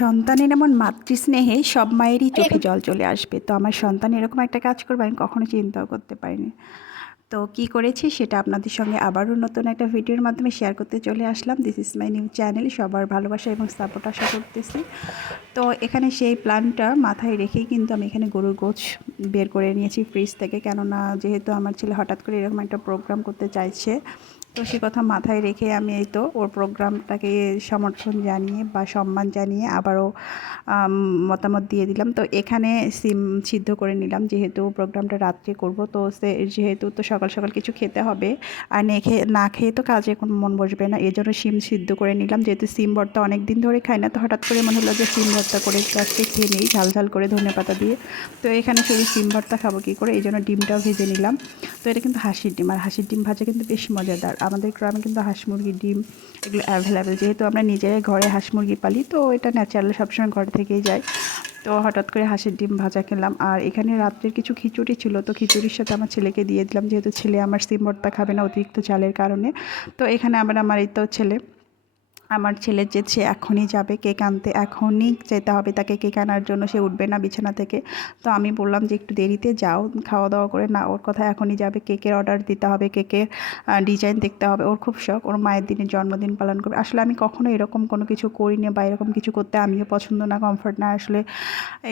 সন্তানের এমন মাতৃস্নেহে সব মায়েরই চোখে জল চলে আসবে। তো আমার সন্তান এরকম একটা কাজ করবে আমি কখনো চিন্তাও করতে পারিনি। তো কি করেছি সেটা আপনাদের সঙ্গে আবারও নতুন একটা ভিডিওর মাধ্যমে শেয়ার করতে চলে আসলাম। This is my new channel সবার ভালোবাসা এবং সাপোর্ট আশা করতেছি। তো এখানে সেই প্ল্যানটা মাথায় রেখেই কিন্তু আমি এখানে গরুর গোছ বের করে নিয়েছি ফ্রিজ থেকে। কেননা যেহেতু আমার ছেলে হঠাৎ করে এরকম একটা প্রোগ্রাম করতে চাইছে তো সে কথা মাথায় রেখে আমি এই তো ওর প্রোগ্রামটাকে সমর্থন জানিয়ে বা সম্মান জানিয়ে আবারও মতামত দিয়ে দিলাম। তো এখানে সিম সিদ্ধ করে নিলাম যেহেতু প্রোগ্রামটা রাত্রে করব। তো সে, যেহেতু তো সকাল সকাল কিছু খেতে হবে, আর না খেয়ে না খেয়ে তো কাজে কোনো মন বসবে না এই জন্য সিম সিদ্ধ করে নিলাম। যেহেতু সিম ভর্তা অনেক দিন ধরে খাই না, তো হঠাৎ করে মনে হলো যে সিম ভর্তা করে আজকে খেয়ে নিই, ঝাল ঝাল করে ধনে পাতা দিয়ে। তো এখানে শুধু সিম ভর্তা খাব কী করে, এই জন্য ডিমটাও ভেজে নিলাম। তো এটা কিন্তু হাসির ডিম, আর হাঁসির ডিম ভাজা কিন্তু বেশ মজাদার। আমাদের গ্রামে কিন্তু হাঁস মুরগির ডিম এগুলো অ্যাভেলেবেল যেহেতু আমরা নিজেরাই ঘরে হাঁস মুরগি পালি, তো এটা ন্যাচারাল সবসময় ঘর থেকেই যায়। তো হঠাৎ করে হাঁসের ডিম ভাজা খেলাম, আর এখানে রাত্রের কিছু খিচুড়ি ছিল, তো খিচুড়ির সাথে আমার ছেলেকে দিয়ে দিলাম, যেহেতু ছেলে আমার সিম ভর্তা খাবে না অতিরিক্ত চালের কারণে। তো এখানে আবার আমার এই তো ছেলে আমার ছেলে যে সে এখনই যাবে কেক আনতে এখনই যেতে হবে, তাকে কেক আনার জন্য সে উঠবে না বিছানা থেকে। তো আমি বললাম যে একটু দেরিতে যাও খাওয়া দাওয়া করে না ওর কথা এখনই যাবে কেকের অর্ডার দিতে হবে কেকের ডিজাইন দেখতে হবে। ওর খুব শখ, ওর মায়ের দিনে জন্মদিন পালন করবে। আসলে আমি কখনো এরকম কোনো কিছু করিনি বা এরকম কিছু করতে আমিও পছন্দ না কমফর্ট না। আসলে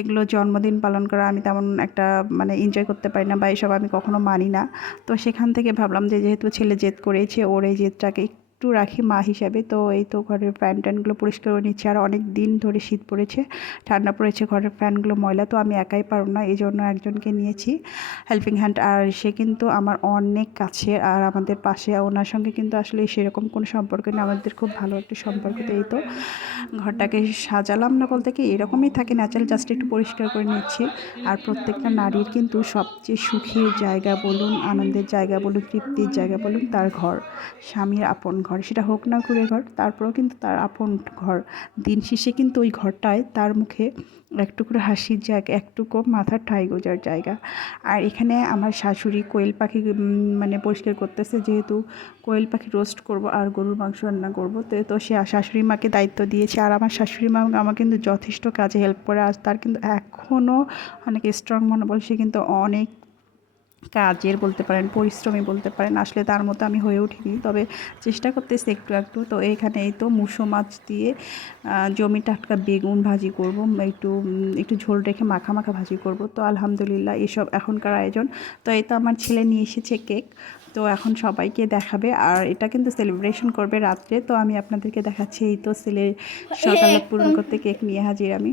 এগুলো জন্মদিন পালন করা আমি তেমন একটা মানে এনজয় করতে পারি না বা এসব আমি কখনো মানি না। তো সেখান থেকে ভাবলাম যে যেহেতু ছেলে জেদ করেছে, ওর এই জেদটাকে একটু রাখি মা হিসাবে। তো এই তো ঘরের ফ্যান ট্যানগুলো পরিষ্কার করে নিচ্ছি। আর অনেক দিন ধরে শীত পড়েছে, ঠান্ডা পড়েছে, ঘরের ফ্যানগুলো ময়লা। তো আমি একাই পারব না এই জন্য একজনকে নিয়েছি হেল্পিং হ্যান্ড আর সে কিন্তু আমার অনেক কাছে আর আমাদের পাশে, ওনার সঙ্গে কিন্তু আসলে সেরকম কোনো সম্পর্ক নেই। আমাদের খুব ভালো একটা সম্পর্ক। তো এই তো ঘরটাকে সাজালাম না বলতে কি, এরকমই থাকে ন্যাচারাল জাস্ট একটু পরিষ্কার করে নিচ্ছি। আর প্রত্যেকটা নারীর কিন্তু সবচেয়ে সুখের জায়গা বলুন, আনন্দের জায়গা বলুন, তৃপ্তির জায়গা বলুন, তার ঘর, স্বামীর আপন ঘর, সেটা হোক না ঘুরে ঘর, তারপরেও কিন্তু তার আপন ঘর। দিন শেষে কিন্তু ওই ঘরটায় তার মুখে একটু করে হাসির জায়গা একটুকু মাথার ঠাই গোজার জায়গা। আর এখানে আমার শাশুড়ি কোয়েল পাখি মানে পরিষ্কার করতেছে যেহেতু কোয়েল পাখি রোস্ট করব আর গরুর মাংস রান্না করব। তো তো সে শাশুড়ি মাকে দায়িত্ব দিয়েছে। আর আমার শাশুড়ি মা, আমার কিন্তু যথেষ্ট কাজে হেল্প করে। আর তার কিন্তু এখনও অনেক স্ট্রং মনোবল। সে কিন্তু অনেক কাজের বলতে পারেন পরিশ্রমী বলতে পারেন আসলে তার মতো আমি হয়ে উঠিনি। তবে চেষ্টা করতেছি একটু একটু। তো এখানে এই তো মুসো মাছ দিয়ে জমি টাটকা বেগুন ভাজি করব একটু একটু ঝোল রেখে মাখা মাখা ভাজি করব। তো আলহামদুলিল্লাহ এসব এখনকার আয়োজন। তো এই তো আমার ছেলে নিয়ে এসেছে কেক। তো এখন সবাইকে দেখাবে। আর এটা কিন্তু সেলিব্রেশন করবে রাত্রে। তো আমি আপনাদেরকে দেখাচ্ছি এই তো ছেলের সকালে পূরণ করতে কেক নিয়ে হাজির আমি।